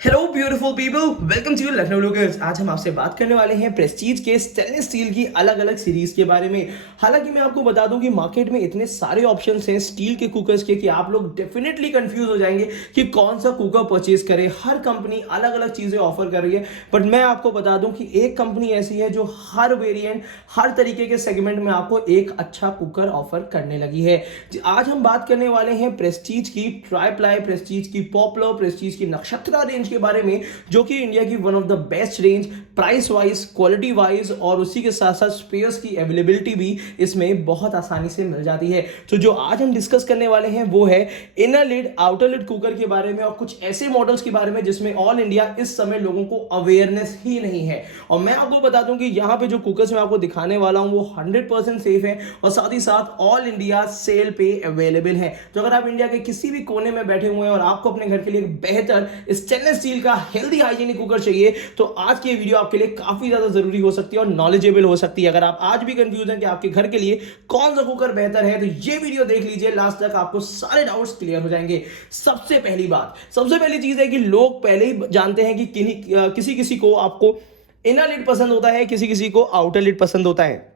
Hello beautiful people, welcome to Lucknow locals. आज हम आपसे बात करने वाले हैं प्रेस्टीज के स्टेनलेस स्टील की अलग अलग सीरीज के बारे में। हालांकि मैं आपको बता दूं कि मार्केट में इतने सारे ऑप्शंस हैं स्टील के कुकर्स के कि आप लोग डेफिनेटली कंफ्यूज हो जाएंगे कि कौन सा कुकर परचेज करें। हर कंपनी अलग अलग चीजें ऑफर कर रही है, बट मैं आपको बता दूं कि एक कंपनी ऐसी है जो हर वेरिएंट, हर तरीके के सेगमेंट में आपको एक अच्छा कुकर ऑफर करने लगी है। आज हम बात करने वाले हैं प्रेस्टीज की ट्राईप्लाई, प्रेस्टीज की पॉपुलर, प्रेस्टीज की नक्षत्रा रेंज के बारे में, जो कि इंडिया की one of the best range, price wise, quality wise और उसी के साथ साथ स्पेयर्स की अवेलेबिलिटी भी इसमें बहुत आसानी से मिल जाती है। तो जो आज हम डिस्कस करने वाले हैं वो है inner lid outer lid cooker के बारे में और कुछ ऐसे मॉडल्स के बारे में जिसमें ऑल इंडिया इस समय लोगों को अवेयरनेस ही नहीं है। और मैं आपको बता दूं कि यहां पे जो कुकर्स मैं आपको दिखाने वाला हूं वो 100% सेफ है और साथ ही साथ ऑल इंडिया सेल पे अवेलेबल है। तो अगर आप इंडिया के किसी भी कोने में बैठे हुए हैं और आपको अपने घर के लिए एक बेहतर स्टेनलेस स्टील का हेल्दी हाइजीनिक कुकर चाहिए तो आज की वीडियो आपके लिए काफी ज्यादा जरूरी हो सकती है और नॉलेजेबल हो सकती है। अगर आप आज भी कंफ्यूज हैं कि आपके घर के लिए कौन सा कुकर बेहतर है तो ये वीडियो देख लीजिए, लास्ट तक आपको सारे डाउट्स क्लियर हो जाएंगे। सबसे पहली चीज है कि लोग पहले ही जानते हैं कि किसी किसी को आपको इनर लिड पसंद होता है, किसी किसी को आउटर लिड पसंद होता है।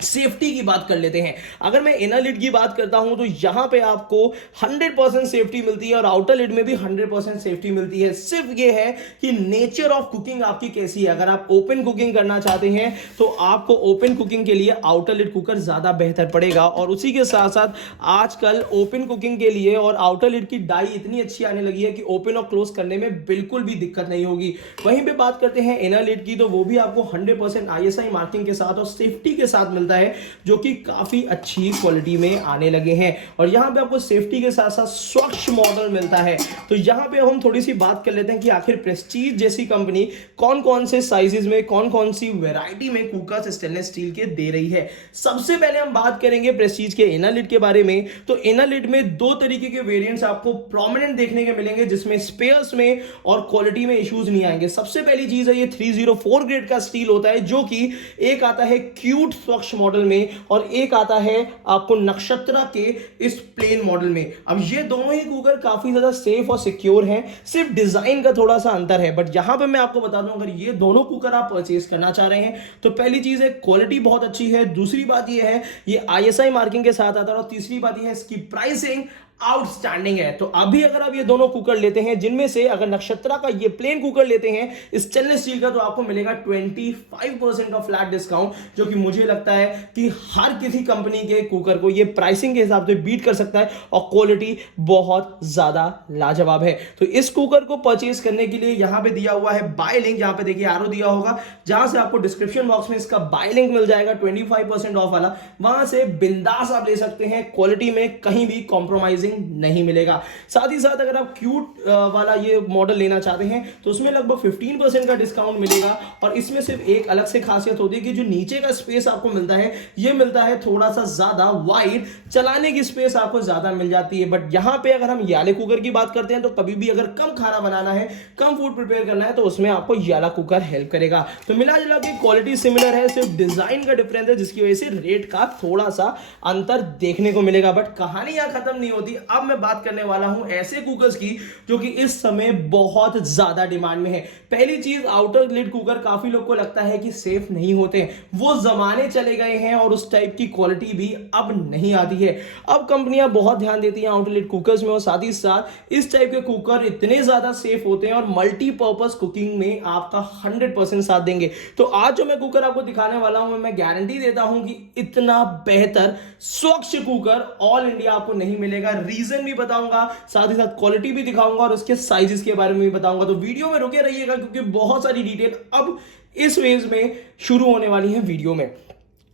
सेफ्टी की बात कर लेते हैं। अगर मैं इनर लिड की बात करता हूं तो यहां पे आपको 100% सेफ्टी मिलती है और आउटर लिड में भी 100% सेफ्टी मिलती है। सिर्फ ये है कि नेचर ऑफ कुकिंग आपकी कैसी है। अगर आप ओपन कुकिंग करना चाहते हैं तो आपको ओपन कुकिंग के लिए आउटर लिड कुकर ज्यादा बेहतर पड़ेगा और उसी के साथ साथ आजकल ओपन कुकिंग के लिए और आउटर लिड की डाई इतनी अच्छी आने लगी है कि ओपन और क्लोज करने में बिल्कुल भी दिक्कत नहीं होगी। वहीं पे बात करते हैं इनर लिड की, तो वो भी आपको 100% ISI मार्किंग के साथ और सेफ्टी के साथ मिलता है, जो कि काफी अच्छी क्वालिटी में आने लगे हैं। और यहां पे आपको सेफ्टी के साथ साथ स्वच्छ मॉडल मिलता है। तो यहां पे हम थोड़ी सी बात कर लेते हैं कि आखिर प्रेस्टीज जैसी कंपनी कौन कौन से साइजेस में, कौन कौन सी वैरायटी में कुकर स्टेनलेस स्टील के दे रही है। सबसे पहले हम बात करेंगे प्रेस्टीज के इनर लिड के बारे में। तो इनर लिड में दो तरीके के वेरिएंट्स आपको प्रोमिनेंट देखने के मिलेंगे जिसमें स्पेयर्स में और क्वालिटी में इश्यूज नहीं आएंगे। सबसे पहली चीज है ये 304 ग्रेड का स्टील होता है, जो कि एक आता है क्यूट स्वच्छ मॉडल में और एक आता है आपको नक्षत्रा के इस प्लेन मॉडल में। अब ये दोनों ही कुकर काफी ज्यादा सेफ और सिक्योर हैं, सिर्फ डिजाइन का थोड़ा सा अंतर है। बट यहां पे मैं आपको बता दूं, अगर ये दोनों कुकर आप परचेज करना चाह रहे हैं तो पहली चीज है क्वालिटी बहुत अच्छी है, दूसरी बात ये है ये ISI मार्किंग के साथ आता है और तीसरी बात ये है इसकी प्राइसिंग आउटस्टैंडिंग है। तो अभी अगर आप ये दोनों कुकर लेते हैं, जिनमें से अगर नक्षत्रा का ये प्लेन कुकर लेते हैं स्टेनलेस स्टील का, तो आपको मिलेगा 25% का फ्लैट डिस्काउंट, जो कि मुझे लगता है कि हर किसी कंपनी के कुकर को ये प्राइसिंग के हिसाब से बीट कर सकता है और क्वालिटी बहुत ज्यादा लाजवाब है। तो इस कुकर को परचेज करने के लिए यहां पे दिया हुआ है बाय लिंक, यहां पे देखिए एरो दिया होगा, जहां से आपको डिस्क्रिप्शन बॉक्स में इसका बाय लिंक मिल जाएगा 25% ऑफ वाला। वहां से बिंदास आप ले सकते हैं, क्वालिटी में कहीं भी कॉम्प्रोमाइज नहीं मिलेगा। साथ ही साथ अगर आप क्यूट वाला ये मॉडल लेना चाहते हैं तो उसमें लगभग 15% का डिस्काउंट मिलेगा। और इसमें सिर्फ एक अलग से खासियत होती है कि जो नीचे का स्पेस आपको मिलता है ये मिलता है थोड़ा सा ज्यादा वाइड, चलाने की स्पेस आपको ज्यादा मिल जाती है। बट यहां पे अगर हम याले कुकर की बात करते हैं तो कभी भी अगर कम खाना बनाना है, कम फूड प्रिपेयर करना है तो उसमें आपको याला कुकर हेल्प करेगा। तो मिला जुला के क्वालिटी सिमिलर है, सिर्फ डिजाइन का डिफरेंस है जिसकी वजह से रेट का थोड़ा सा अंतर देखने को मिलेगा। बट कहानी यहां खत्म नहीं होती। अब मैं बात करने वाला हूं ऐसे कुकर्स की जो कि इस समय बहुत ज्यादा डिमांड में है। पहली चीज, आउटर लिड कुकर काफी लोग को लगता है कि सेफ नहीं होते, वो जमाने चले गए हैं और उस टाइप की क्वालिटी भी अब नहीं आती है। अब कंपनियां बहुत ध्यान देती हैं आउटर लिड कुकर्स में और साथ ही साथ इस टाइप के कुकर इतने ज्यादा सेफ होते हैं और मल्टीपर्पज कुकिंग में आपका 100% साथ देंगे। तो आज जो मैं कुकर आपको दिखाने वाला हूं, मैं गारंटी देता हूं कि इतना बेहतर स्वच्छ कुकर ऑल इंडिया आपको नहीं मिलेगा। रीजन भी बताऊंगा, साथ ही साथ क्वालिटी भी दिखाऊंगा और उसके साइजेस के बारे में भी बताऊंगा। तो वीडियो में रुके रहिएगा क्योंकि बहुत सारी डिटेल अब इस फेज में शुरू होने वाली है वीडियो में।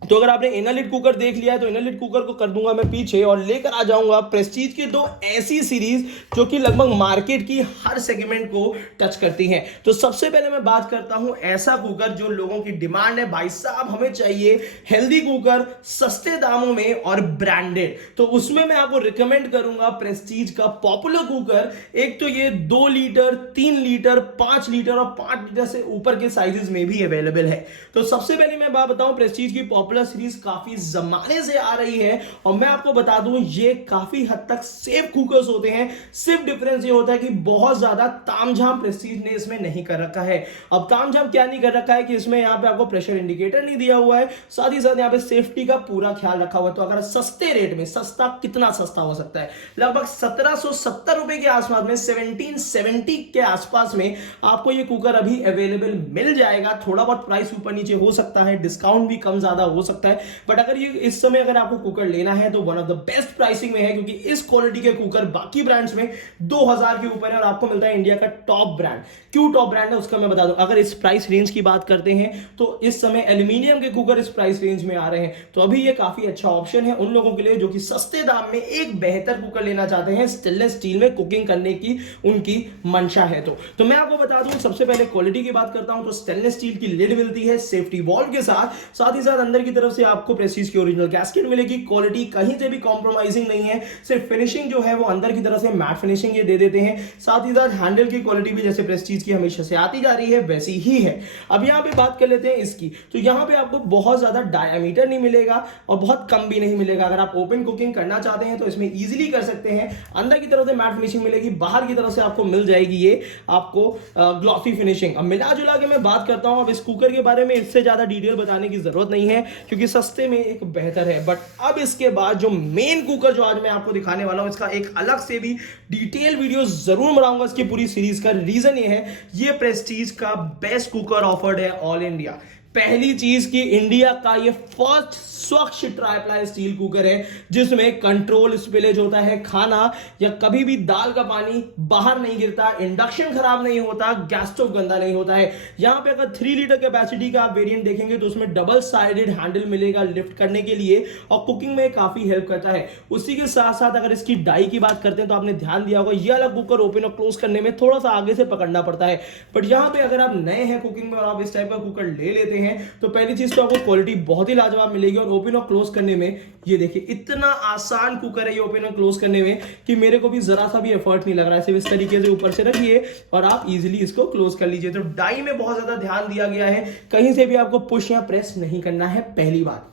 तो अगर आपने इनर लिड कुकर देख लिया है तो इनर लिड कुकर को कर दूंगा मैं पीछे और लेकर आ जाऊंगा प्रेस्टीज की दो ऐसी सीरीज जो कि लगभग मार्केट की हर सेगमेंट को टच करती हैं। तो सबसे पहले मैं बात करता हूं ऐसा कुकर जो लोगों की डिमांड है, भाई साहब हमें चाहिए हेल्दी कुकर सस्ते दामों में और ब्रांडेड। तो उसमें मैं आपको रिकमेंड करूंगा प्रेस्टीज का पॉपुलर कुकर। एक तो ये 2 लीटर, 3 लीटर, 5 लीटर और 5 लीटर से ऊपर के साइजेस में भी अवेलेबल है। तो सबसे पहले मैं बात बताऊं प्रेस्टीज की पॉपुलर पॉपुलर सीरीज काफी जमाने से आ रही है और मैं आपको बता दूं ये काफी हद तक सेफ कुकर्स होते हैं। सिर्फ डिफरेंस ये होता है कि बहुत ज्यादा तामझाम प्रेस्टीज ने इसमें नहीं कर रखा है। अब तामझाम क्या नहीं कर रखा है कि इसमें यहाँ पे आपको प्रेशर इंडिकेटर नहीं दिया हुआ है, साथ ही साथ यहाँ पे सेफ्टी का पूरा ख्याल रखा हुआ है। तो अगर सस्ते रेट में, सस्ता कितना सस्ता हो सकता है, लगभग 1770 रुपए के आसपास में, 1770 के आसपास में आपको ये कुकर अभी अवेलेबल मिल जाएगा। थोड़ा बहुत प्राइस ऊपर नीचे हो सकता है, डिस्काउंट भी कम ज्यादा हो सकता है, बट अगर ये इस समय अगर आपको कुकर लेना है तो one of the best pricing में है, क्योंकि इस क्वालिटी के कुकर बाकी ब्रांड्स में 2000 के ऊपर है और आपको मिलता है इंडिया का टॉप ब्रांड। क्यों टॉप ब्रांड है उसका मैं बता दूं। अगर इस प्राइस रेंज की बात करते हैं तो इस समय एल्यूमिनियम के कुकर इस प्राइस रेंज में आ रहे हैं, तो अभी ये काफी अच्छा ऑप्शन है उन लोगों के लिए जो कि सस्ते दाम में एक बेहतर कुकर लेना चाहते हैं, स्टेनलेस स्टील में कुकिंग करने की उनकी मंशा है। तो मैं आपको बता दूं, सबसे पहले क्वालिटी की बात करता हूं तो स्टेनलेस स्टील की लिड मिलती है सेफ्टी वॉल्व के साथ ही साथ अंदर की तरफ से आपको प्रेस्टीज की ओरिजिनल गैस्केट मिलेगी। क्वालिटी कहीं से भी कॉम्प्रोमाइजिंग नहीं है, सिर्फ फिनिशिंग जो है वो अंदर की तरफ से मैट फिनिशिंग ये दे देते हैं। साथ ही साथ हैंडल की क्वालिटी भी जैसे प्रेस्टीज की हमेशा से आती जा रही है वैसी ही है। अब यहाँ पे बात कर लेते हैं इसकी, तो यहाँ पे आपको बहुत ज्यादा डायामीटर नहीं मिलेगा और बहुत कम भी नहीं मिलेगा। अगर आप ओपन कुकिंग करना चाहते हैं तो इसमें इजीली कर सकते हैं। अंदर की तरफ से मैट फिनिशिंग मिलेगी, बाहर की तरफ से आपको मिल जाएगी ये आपको ग्लॉसी फिनिशिंग। अब मिला जुला के मैं बात करता हूं, अब इस कुकर के बारे में इससे ज्यादा डिटेल बताने की जरूरत नहीं है क्योंकि सस्ते में एक बेहतर है। बट अब इसके बाद जो मेन कुकर जो आज मैं आपको दिखाने वाला हूं, इसका एक अलग से भी डिटेल वीडियो जरूर बनाऊंगा इसकी पूरी सीरीज का। रीजन ये है, ये प्रेस्टीज का बेस्ट कुकर ऑफर्ड है ऑल इंडिया। पहली चीज कि इंडिया का ये फर्स्ट स्वच्छ ट्राइप्लाई स्टील कुकर है जिसमें कंट्रोल स्पिलेज होता है, खाना या कभी भी दाल का पानी बाहर नहीं गिरता, इंडक्शन खराब नहीं होता, गैस स्टोव गंदा नहीं होता है। यहां पे अगर 3 लीटर कैपेसिटी का आप वेरिएंट देखेंगे तो उसमें डबल साइडेड हैंडल मिलेगा लिफ्ट करने के लिए और कुकिंग में काफी हेल्प करता है। उसी के साथ साथ अगर इसकी डाई की बात करते हैं तो आपने ध्यान दिया होगा ये वाला कुकर ओपन और क्लोज करने में थोड़ा सा आगे से पकड़ना पड़ता है, बट यहां पे अगर आप नए हैं कुकिंग में और आप इस टाइप का कुकर ले लेते हैं तो पहली चीज तो आपको क्वालिटी बहुत ही लाजवाब मिलेगी और ओपन और क्लोज करने में ये देखिए इतना आसान कुकर है ये ओपन और क्लोज करने में कि मेरे को भी जरा सा भी एफर्ट नहीं लग रहा है। सिर्फ इस तरीके से ऊपर से रखिए और आप इजीली इसको क्लोज कर लीजिए। तो डाई में बहुत ज्यादा ध्यान दिया गया है, कहीं से भी आपको पुश या प्रेस नहीं करना है, पहली बात।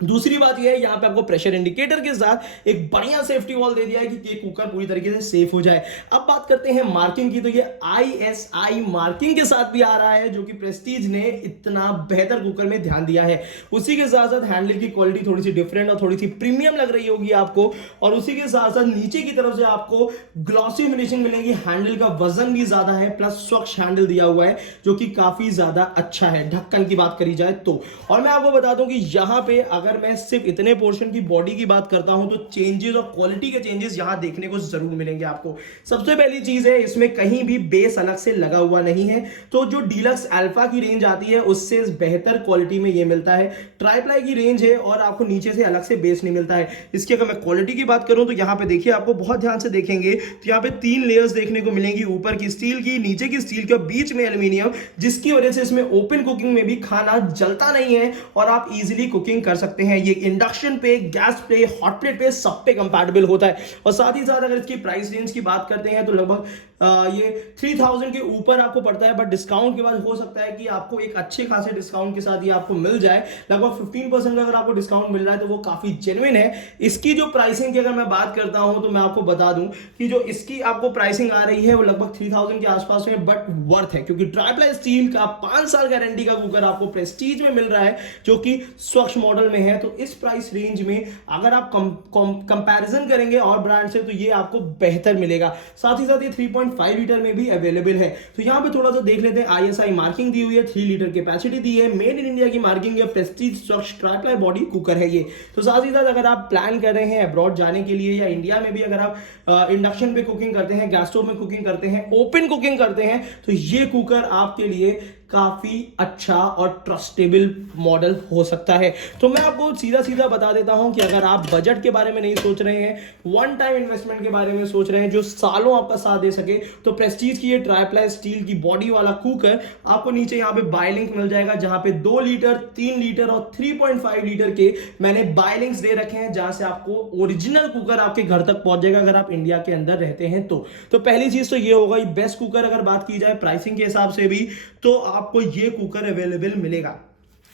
दूसरी बात यह है यहां पे आपको प्रेशर इंडिकेटर के साथ एक बढ़िया सेफ्टी वॉल दे दिया है कि कुकर पूरी तरीके से सेफ हो जाए। अब बात करते हैं मार्किंग की, तो ये ISI मार्किंग के साथ भी आ रहा है जो कि प्रेस्टीज ने इतना बेहतर कुकर में ध्यान दिया है। उसी के साथ साथ हैंडल की क्वालिटी थोड़ी सी डिफरेंट और थोड़ी सी प्रीमियम लग रही होगी आपको, और उसी के साथ साथ नीचे की तरफ से आपको ग्लॉसी फिनिशिंग मिलेगी। हैंडल का वजन भी ज्यादा है प्लस स्वच्छ हैंडल दिया हुआ है जो कि काफी ज्यादा अच्छा है ढक्कन की बात करी जाए तो। और मैं आपको बता दूं कि यहां पे अगर मैं सिर्फ इतने पोर्शन की बॉडी की बात करता हूं तो चेंजेस और क्वालिटी के चेंजेस यहां देखने को जरूर मिलेंगे आपको। सबसे पहली चीज है इसमें कहीं भी बेस अलग से लगा हुआ नहीं है, तो जो डीलक्स अल्फा की रेंज आती है उससे बेहतर क्वालिटी में ये मिलता है। ट्राइप्लाई की रेंज है और आपको नीचे से अलग से बेस नहीं मिलता है। इसकी अगर मैं क्वालिटी की बात करूं तो यहां पे देखिए, आपको बहुत ध्यान से देखेंगे तो यहां पे 3 लेयर्स देखने को मिलेंगी, ऊपर की स्टील की, नीचे की स्टील के, बीच में एल्यूमिनियम, जिसकी वजह से इसमें ओपन कुकिंग में भी खाना जलता नहीं है और आप इजीली कुकिंग कर सकते हैं। ये इंडक्शन पे, गैस पे, हॉट प्लेट पे, सब पे कंपैटिबल होता है। और साथ ही साथ अगर इसकी प्राइस रेंज की बात करते हैं तो लगभग ये 3000 के ऊपर आपको पड़ता है, बट डिस्काउंट के बाद हो सकता है कि आपको एक अच्छे खासे डिस्काउंट के साथ ये आपको मिल जाए। लगभग 15% का अगर आपको डिस्काउंट मिल रहा है तो वो काफी जेन्युइन है। इसकी जो प्राइसिंग की अगर मैं बात करता हूं तो मैं आपको बता दूं कि जो इसकी आपको प्राइसिंग आ रही है वो लगभग 3000 के आसपास में, बट वर्थ है क्योंकि ट्राइप्लाई स्टील का 5 साल गारंटी का कुकर आपको प्रेस्टीज में मिल रहा है जो कि स्वच्छ मॉडल में है। तो इस प्राइस रेंज में अगर आप कंपैरिजन करेंगे और ब्रांड से तो ये आपको बेहतर मिलेगा। साथ ही साथ ये 3.5 लीटर में भी अवेलेबल है। तो यहां पे थोड़ा सा देख लेते हैं, ISI मार्किंग दी हुई है, 3 लीटर कैपेसिटी दी है, मेड इन इंडिया की मार्किंग है, प्रेस्टीज स्वच्छ ट्राइप्लाई बॉडी कुकर है ये। तो साथ ही साथ अगर आप प्लान कर रहे हैं अब्रॉड जाने के लिए या इंडिया में भी अगर आप इंडक्शन पे कुकिंग करते हैं, गैस स्टोव में कुकिंग करते हैं, ओपन कुकिंग करते हैं, तो ये कुकर आपके लिए काफी अच्छा और ट्रस्टेबल मॉडल हो सकता है। तो मैं आपको सीधा सीधा बता देता हूं कि अगर आप बजट के बारे में नहीं सोच रहे हैं, वन टाइम इन्वेस्टमेंट के बारे में सोच रहे हैं जो सालों आपका साथ दे सके, तो प्रेस्टीज की ये ट्राइप्लाई स्टील की बॉडी वाला कुकर आपको नीचे यहां पे बाय लिंक मिल जाएगा, जहां पे 2 लीटर, 3 लीटर और 3.5 लीटर के मैंने बाय लिंक्स दे रखे हैं, जहां से आपको ओरिजिनल कुकर आपके घर तक पहुंच जाएगा अगर आप इंडिया के अंदर रहते हैं तो पहली चीज तो ये होगा, बेस्ट कुकर अगर बात की जाए प्राइसिंग के हिसाब से भी तो आपको ये कुकर अवेलेबल मिलेगा।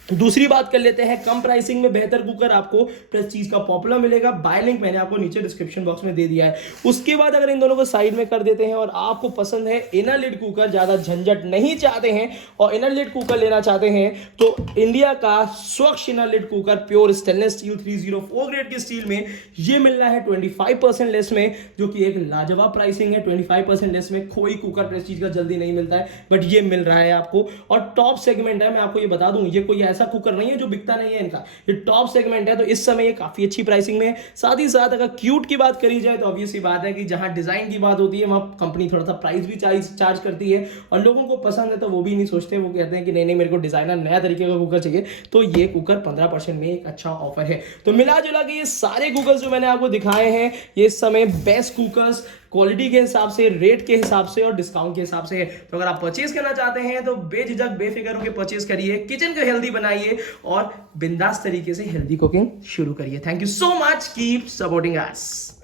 दूसरी बात कर लेते हैं, कम प्राइसिंग में बेहतर कुकर आपको प्रेस्टीज का पॉपुलर मिलेगा। बाय लिंक मैंने आपको नीचे डिस्क्रिप्शन बॉक्स में दे दिया है। उसके बाद अगर इन दोनों को साइड में कर देते हैं और आपको पसंद है इनर लिड कुकर, ज्यादा झंझट नहीं चाहते हैं और इनर लिड कुकर लेना चाहते हैं, तो इंडिया का Swachh inner lid cooker pure stainless steel 304 grade की स्टील में ये मिल रहा है 25% लेस में, जो कि एक लाजवाब प्राइसिंग है। 25% लेस में कोई कुकर प्रेस्टीज का जल्दी नहीं मिलता है, बट ये मिल रहा है आपको। और टॉप सेगमेंट है, मैं आपको ये बता दूं, ये कोई ऐसा कुकर नहीं है जो बिकता नहीं है इनका, ये टॉप सेगमेंट है, तो इस समय ये काफी अच्छी प्राइसिंग में है। साथ ही साथ अगर क्यूट की बात करी जाए तो ऑब्वियस सी बात है कि जहां डिजाइन की बात होती है वहां कंपनी थोड़ा सा प्राइस भी चार्ज करती है, और लोगों को पसंद है तो वो भी नहीं सोचते, वो कहते हैं कि नहीं नहीं मेरे को डिजाइनर नया तरीके का कुकर चाहिए, तो ये कुकर 15% में एक अच्छा ऑफर है। तो मिला जुला के ये सारे कुकर्स जो मैंने आपको दिखाए हैं, ये इस समय बेस्ट कुकर्स क्वालिटी के हिसाब से, रेट के हिसाब से और डिस्काउंट के हिसाब से है। तो अगर आप परचेज करना चाहते हैं तो बेझिझक बेफिक्र होकर परचेज करिए, किचन को हेल्दी बनाइए और बिंदास तरीके से हेल्दी कुकिंग शुरू करिए। Thank you so much, keep supporting us.